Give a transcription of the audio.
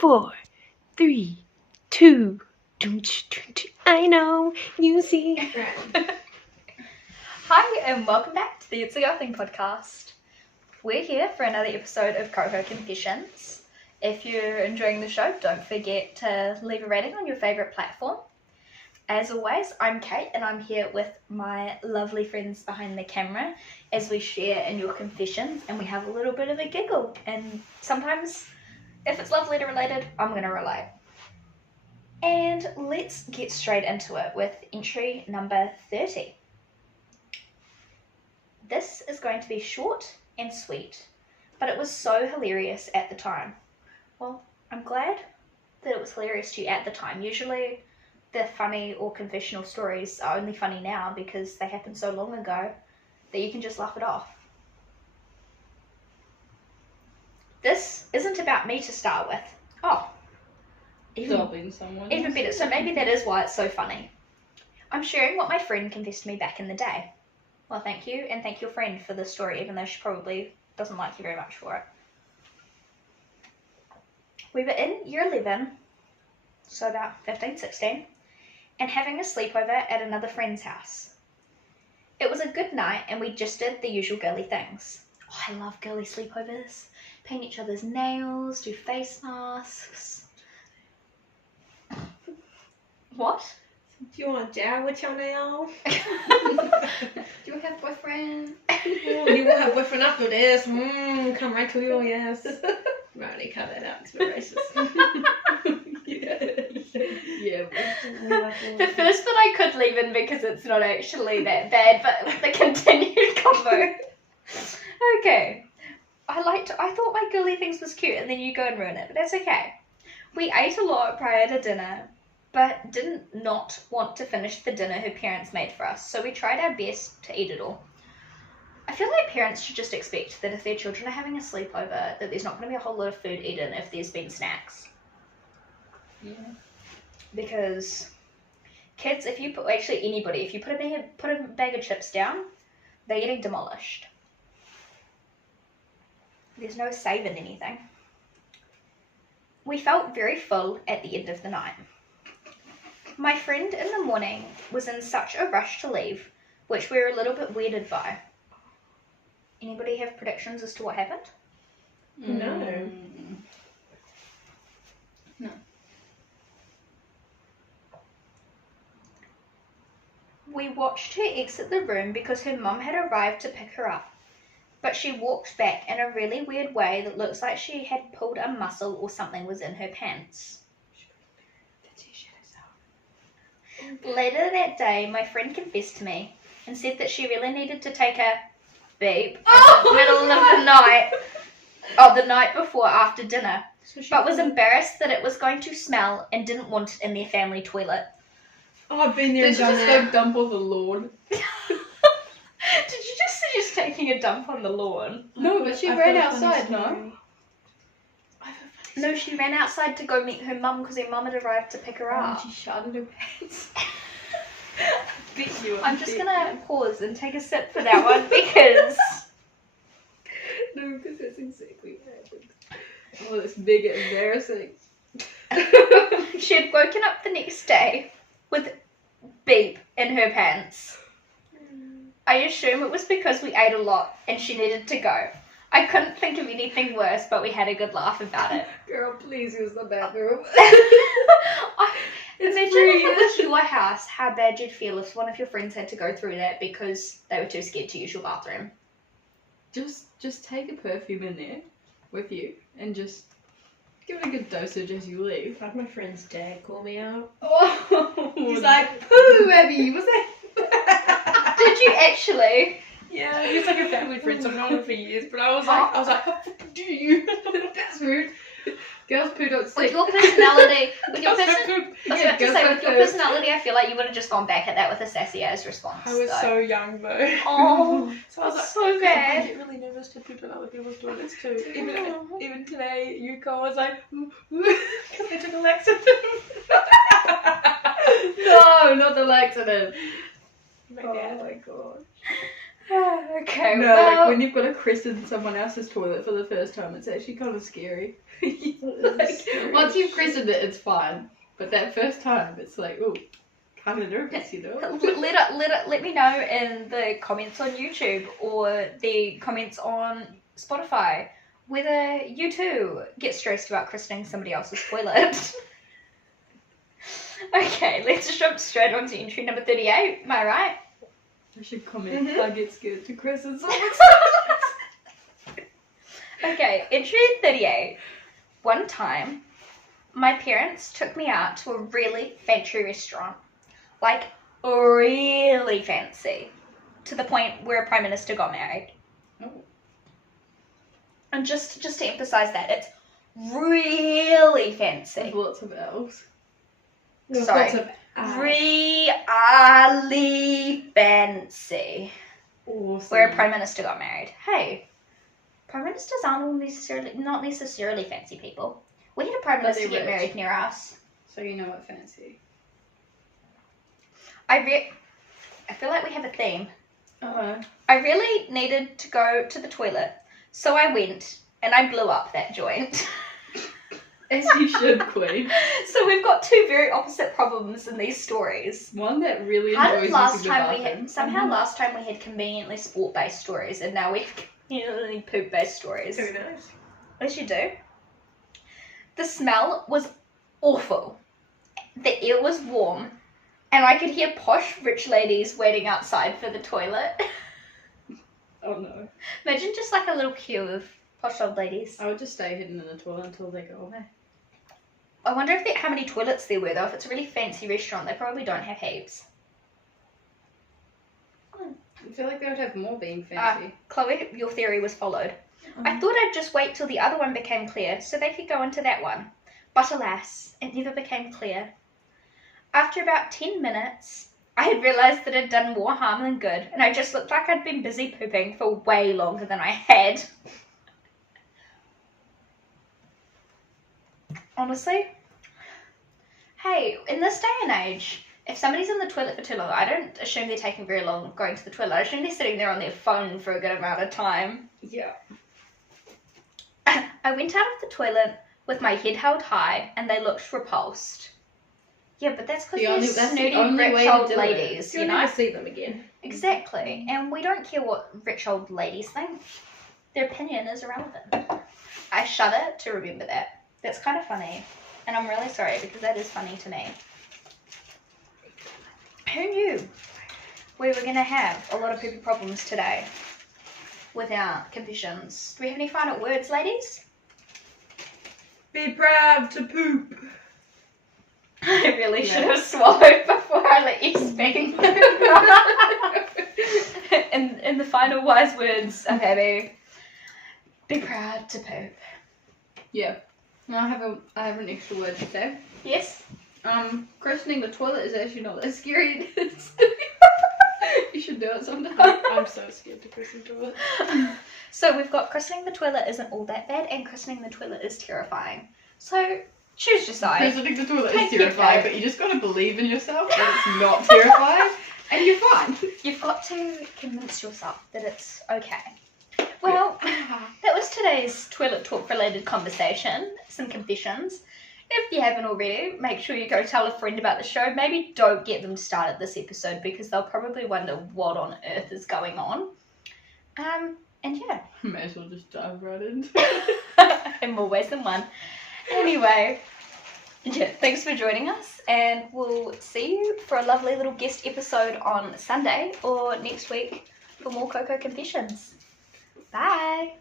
4, 3, 2. I know, you see. Hi, and welcome back to the It's a Girl Thing podcast. We're here for another episode of Coho Confessions. If you're enjoying the show, don't forget to leave a rating on your favourite platform. As always, I'm Kate, and I'm here with my lovely friends behind the camera as we share in your confessions, and we have a little bit of a giggle. And sometimes, if it's love letter related, I'm going to relate. And let's get straight into it with entry number 30. This is going to be short and sweet, but it was so hilarious at the time. Well, I'm glad that it was hilarious to you at the time. Usually the funny or confessional stories are only funny now because they happened so long ago that you can just laugh it off. This isn't about me to start with. Stopping someone. Even better. So maybe that is why it's so funny. I'm sharing what my friend confessed to me back in the day. Well, thank you, and thank your friend for this story, even though she probably doesn't like you very much for it. We were in year 11, so about 15, 16, and having a sleepover at another friend's house. It was a good night, and we just did the usual girly things. Oh, I love girly sleepovers. Paint each other's nails, do face masks. What? Do you want to jab with your nail? Do you have a boyfriend? You will have a boyfriend after this. Come right to you, yes. Right, cut that out. It's racist. Yeah. The first bit I could leave in because it's not actually that bad, but the continued combo. Okay. I thought my girly things was cute, and then you go and ruin it, but that's okay. We ate a lot prior to dinner, but didn't not want to finish the dinner her parents made for us, so we tried our best to eat it all. I feel like parents should just expect that if their children are having a sleepover, that there's not going to be a whole lot of food eaten if there's been snacks. Yeah. Because kids, if you put a bag of chips down, they're getting demolished. There's no saving anything. We felt very full at the end of the night. My friend in the morning was in such a rush to leave, which we were a little bit weirded by. Anybody have predictions as to what happened? No. No. We watched her exit the room because her mum had arrived to pick her up, but she walked back in a really weird way that looks like she had pulled a muscle or something was in her pants. Later that day, my friend confessed to me and said that she really needed to take a beep in the middle of the night, the night before after dinner, but was embarrassed that it was going to smell and didn't want it in their family toilet. Oh, I've been there Did and you done just that. go dump on the lawn? Did you just suggest taking a dump on the lawn? No, but she ran outside, no? No, she ran outside to go meet her mum because her mum had arrived to pick her up. She shat in her pants. I'm just gonna pause and take a sip for that one because No, because that's exactly what happened. Oh, that's mega embarrassing. she had woken up the next day with beep in her pants. I assume it was because we ate a lot and she needed to go. I couldn't think of anything worse, but we had a good laugh about it. Girl, please use the bathroom. Imagine if it was your house, how bad you'd feel if one of your friends had to go through that because they were too scared to use your bathroom. Just take a perfume in there with you and just give it a good dosage as you leave. I had my friend's dad call me out. Oh, He's like, poo, Abby, what's that? Did you actually? Yeah, he's like a family friend, so I've known him for years. But I was like, how fucking do you? That's rude. Girls poo don't With stink. your personality, with your Girls don't person, poop. I was Yeah, about to girls say, don't with your poop. personality, I feel like you would have just gone back at that with a sassy ass response. I was so young though. Oh, So I was like, so I bad. get really nervous to poop in other people's toilets too. Even today, Yuko was like, because they took a laxative. No, not the laxative. My Oh dad. my god. Okay, No, well... like when you've got to christen someone else's toilet for the first time, it's actually kind of scary. Like, once you've christened it, it's fine. But that first time, it's like, ooh, kind of nervous, you know? Let me know in the comments on YouTube or the comments on Spotify whether you too get stressed about christening somebody else's toilet. Okay, let's jump straight on to entry number 38. Am I right? I should comment. I get scared to christen someone's Okay, entry 38. One time, my parents took me out to a really fancy restaurant. Like, really fancy. To the point where a Prime Minister got married. Oh. And just to emphasise that, it's really fancy. With lots of elves. Sorry. Really fancy. Awesome. Where a Prime Minister got married. Hey, Prime Ministers aren't all not necessarily fancy people. We had a Prime Minister get married near us. So you know what fancy. I feel like we have a theme. Uh-huh. I really needed to go to the toilet, so I went and I blew up that joint. As you should, Queen. So we've got two very opposite problems in these stories. One that really How enjoys did last using the time we bathroom. had somehow last time we had conveniently sport-based stories, and now we have conveniently poop-based stories. Very nice. As you do. The smell was awful. The air was warm, and I could hear posh rich ladies waiting outside for the toilet. Oh no. Imagine just like a little queue of posh old ladies. I would just stay hidden in the toilet until they go away. I wonder if how many toilets there were though. If it's a really fancy restaurant, they probably don't have heaps. I feel like they would have more being fancy. Chloe, your theory was followed. I thought I'd just wait till the other one became clear so they could go into that one. But alas, it never became clear. After about 10 minutes, I had realised that I'd done more harm than good, and I just looked like I'd been busy pooping for way longer than I had. Honestly, hey, in this day and age, if somebody's in the toilet for too long, I don't assume they're taking very long going to the toilet. I assume they're sitting there on their phone for a good amount of time. Yeah. I went out of the toilet with my head held high, and they looked repulsed. Yeah, but that's because they're snooty rich old ladies, you You'll know? never see them again. Exactly, and we don't care what rich old ladies think. Their opinion is irrelevant. I shudder to remember that. That's kind of funny, and I'm really sorry because that is funny to me. Who knew we were going to have a lot of poopy problems today with our confessions? Do we have any final words, ladies? Be proud to poop. I really should have swallowed before I let you speak. In the final wise words, okay, be proud to poop. Yeah. Now I have an extra word to say. Yes? Christening the toilet is actually not that scary. It is. You should do it sometime. I'm so scared to christen toilet. So we've got christening the toilet isn't all that bad, and christening the toilet is terrifying. So choose your side. Christening the toilet Take is your terrifying, pick. but you just gotta believe in yourself that it's not terrifying, and you're fine. You've got to convince yourself that it's okay. Well, that was today's toilet talk related conversation. Some confessions. If you haven't already, make sure you go tell a friend about the show. Maybe don't get them started this episode because they'll probably wonder what on earth is going on. And yeah. May as well just dive right in. In more ways than one. Anyway, yeah, thanks for joining us, and we'll see you for a lovely little guest episode on Sunday or next week for more Coco Confessions. Bye!